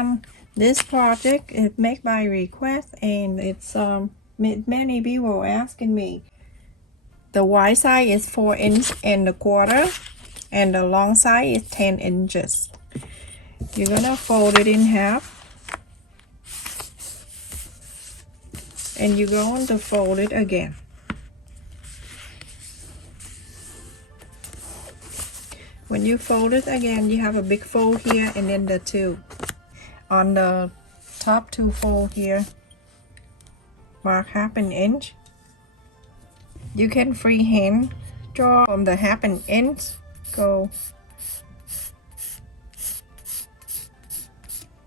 everyone, this project is made by request, and it's many people asking me. The wide side is 4 inches and a quarter, and the long side is 10 inches. You're gonna fold it in half, and you're going to fold it again. When you fold it again, you have a big fold here, and then the two on the top two fold here, mark half an inch. You can freehand draw from the half an inch, go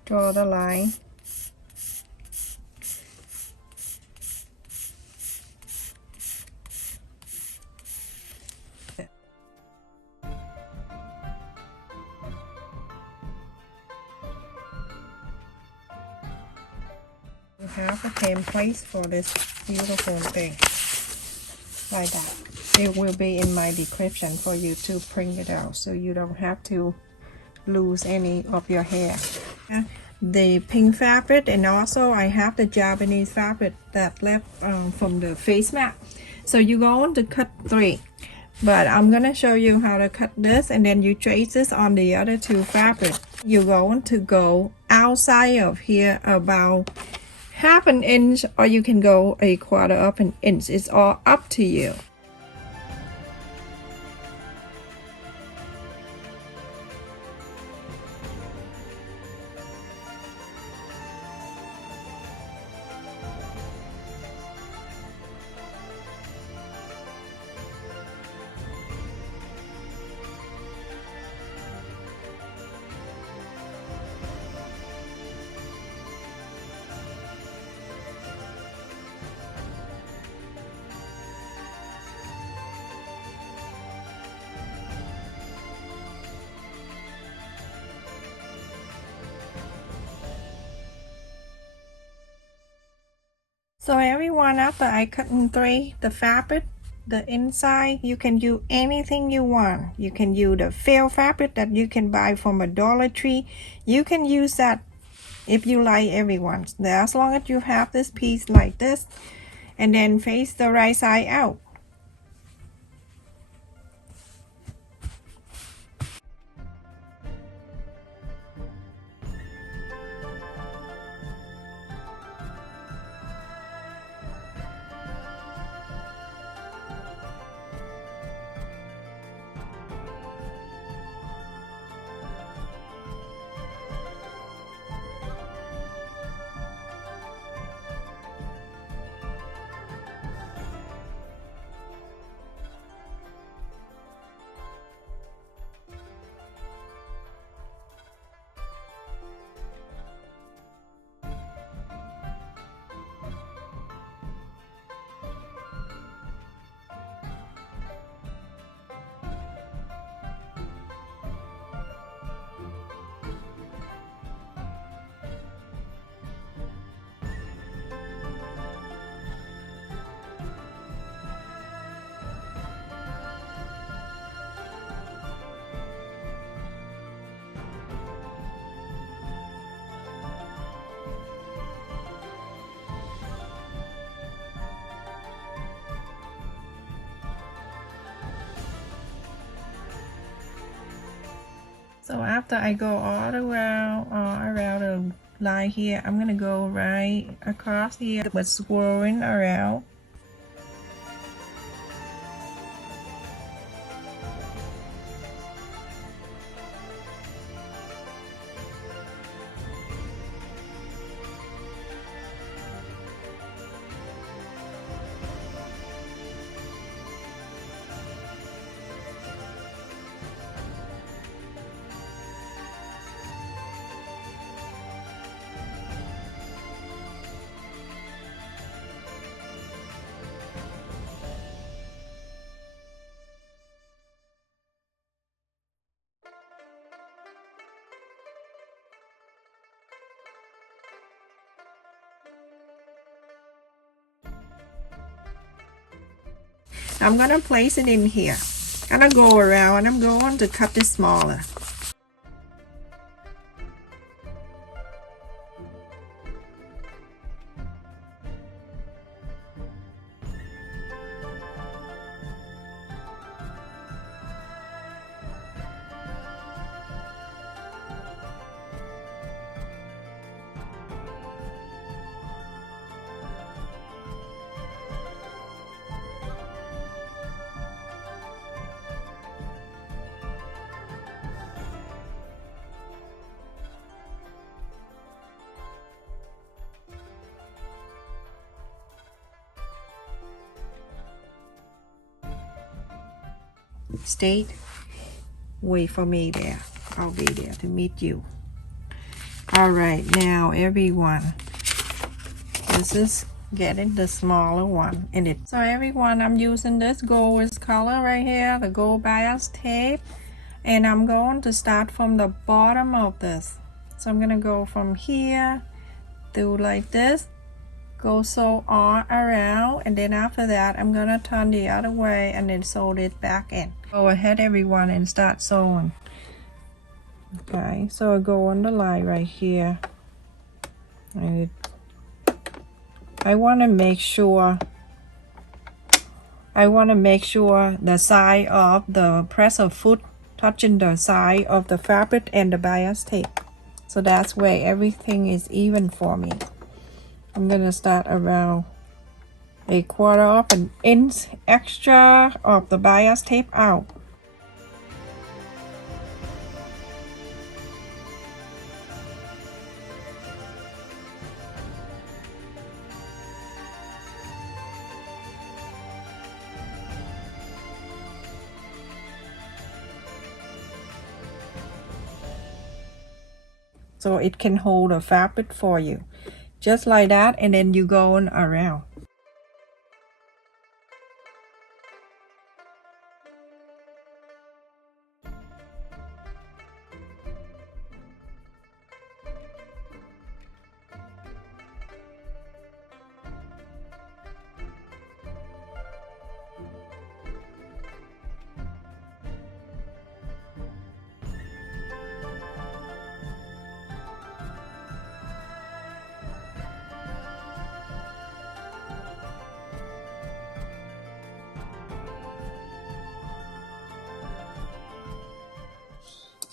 draw the line. You have a template for this beautiful thing, like that. It will be in my description for you to print it out, so you don't have to lose any of your hair. The pink fabric, and also I have the Japanese fabric that left from the face mat. So you're going to cut 3, but I'm gonna show you how to cut this, and then you trace this on the other 2 fabric. You're going to go outside of here about half an inch, or you can go a quarter of an inch. It's all up to you. So everyone, after I cut in 3, the fabric, the inside, you can use anything you want. You can use the felt fabric that you can buy from a Dollar Tree. You can use that if you like, everyone. As long as you have this piece like this, and then face the right side out. So after I go all around the line here, I'm gonna go right across here, but swirling around. I'm gonna place it in here. I'm gonna go around, and I'm going to cut this smaller. state, wait for me there. I'll be there to meet you. All right, now everyone, this is getting the smaller one in it. So everyone, I'm using this gold color right here, the gold bias tape, and I'm going to start from the bottom of this. So I'm gonna go from here, do like this, go sew all around, and then after that I'm gonna turn the other way and then sew it back in. Go ahead everyone and start sewing. Okay, so I go on the line right here, and I want to make sure the side of the presser foot touching the side of the fabric and the bias tape, so that's where everything is even for me. I'm gonna start around 1/4 of an inch extra of the bias tape out. So it can hold a fabric for you, just like that, and then you go on around.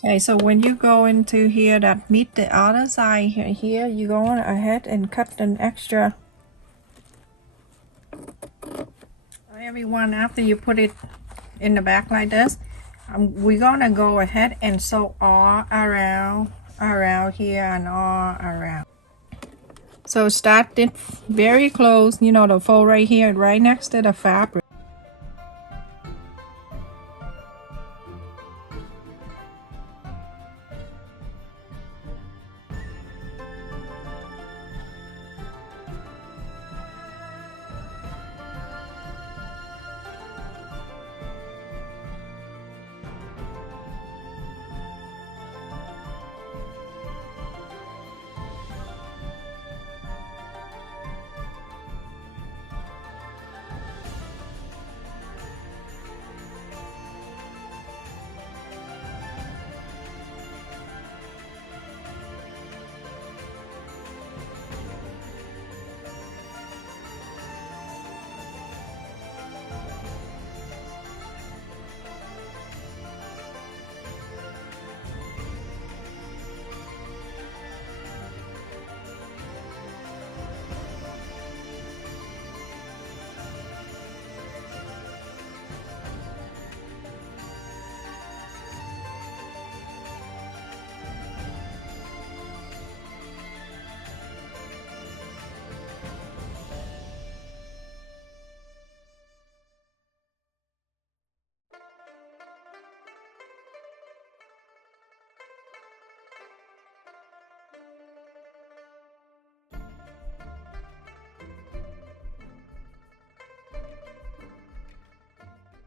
Okay, so when you go into here that meet the other side here, you go on ahead and cut an extra. Everyone, after you put it in the back like this, we're gonna go ahead and sew all around here and all around. So start it very close, you know, the fold right here, right next to the fabric.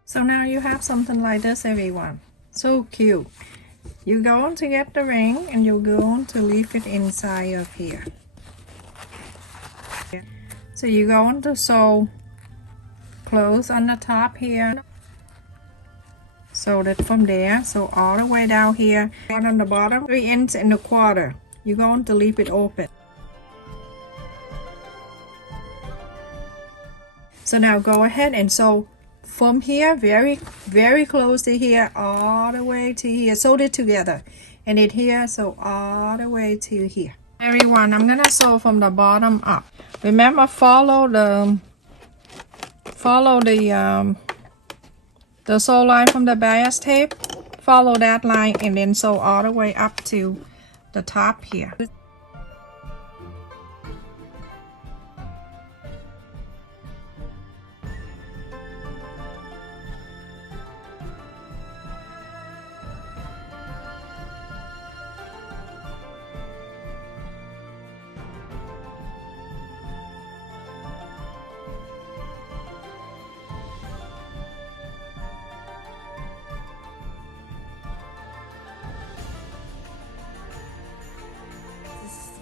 So now you have something like this, everyone. So cute. You're going to get the ring and you're going to leave it inside of here. So you're going to sew close on the top here. Sew it from there, so all the way down here. And on the bottom, 3 inches and 1/4. You're going to leave it open. So now go ahead and sew from here, very close to here, all the way to here. Sew it together, and it here, so all the way to here. Everyone, I'm gonna sew from the bottom up. Remember, follow the sew line from the bias tape. Follow that line and then sew all the way up to the top here.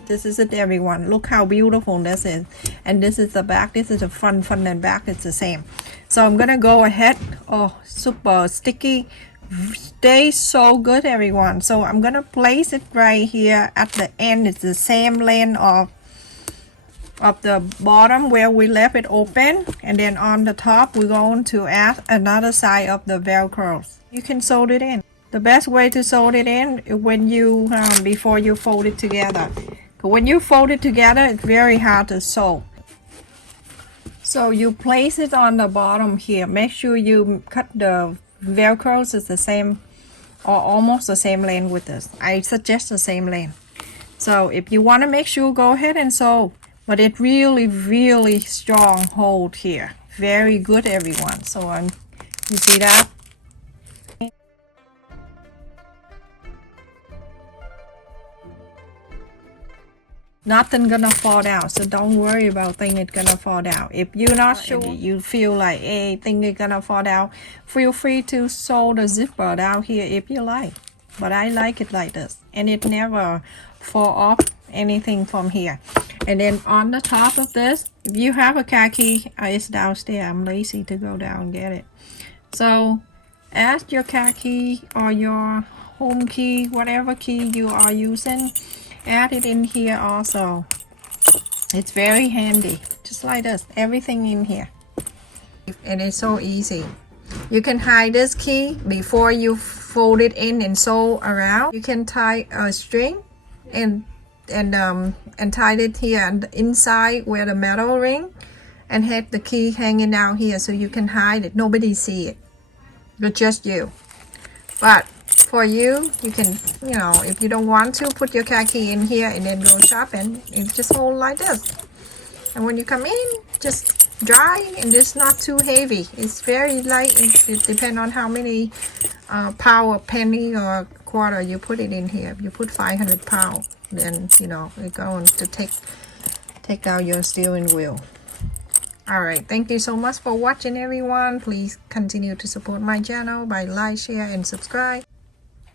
This is it, everyone. Look how beautiful this is. And this is the back. This is the front and back. It's the same. So I'm gonna go ahead. Oh, super sticky. Stays so good, everyone. So I'm gonna place it right here at the end. It's the same length of the bottom where we left it open, and then on the top we're going to add another side of the velcro. You can sew it in. The best way to sew it in when you before you fold it together. When you fold it together, it's very hard to sew. So you place it on the bottom here. Make sure you cut the velcros is the same or almost the same length with this. I suggest the same length. So if you want to make sure, go ahead and sew. But it really strong hold here. Very good, everyone. So you see that? Nothing gonna fall down, so don't worry about thinking it's gonna fall down. If you're not sure, you feel like, hey, think it's gonna fall down, feel free to sew the zipper down here if you like. But I like it like this, and it never fall off anything from here. And then on the top of this, if you have a car key, it's downstairs. I'm lazy to go down and get it. So add your car key or your home key, whatever key you are using, add it in here also. It's very handy, just like this, everything in here. And it's so easy. You can hide this key before you fold it in and sew around. You can tie a string and tie it here on the inside where the metal ring, and have the key hanging down here so you can hide it. Nobody see it, but just you. But for you can, you know, if you don't want to, put your car key in here and then go shopping. It just hold like this, and when you come in, just dry, and it's not too heavy. It's very light. It depends on how many pound, penny or quarter you put it in here. If you put 500 pounds, then you know it's going to take down your steering wheel. All right, thank you so much for watching, everyone. Please continue to support my channel by like, share, and subscribe.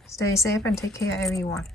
Stay safe and take care, everyone.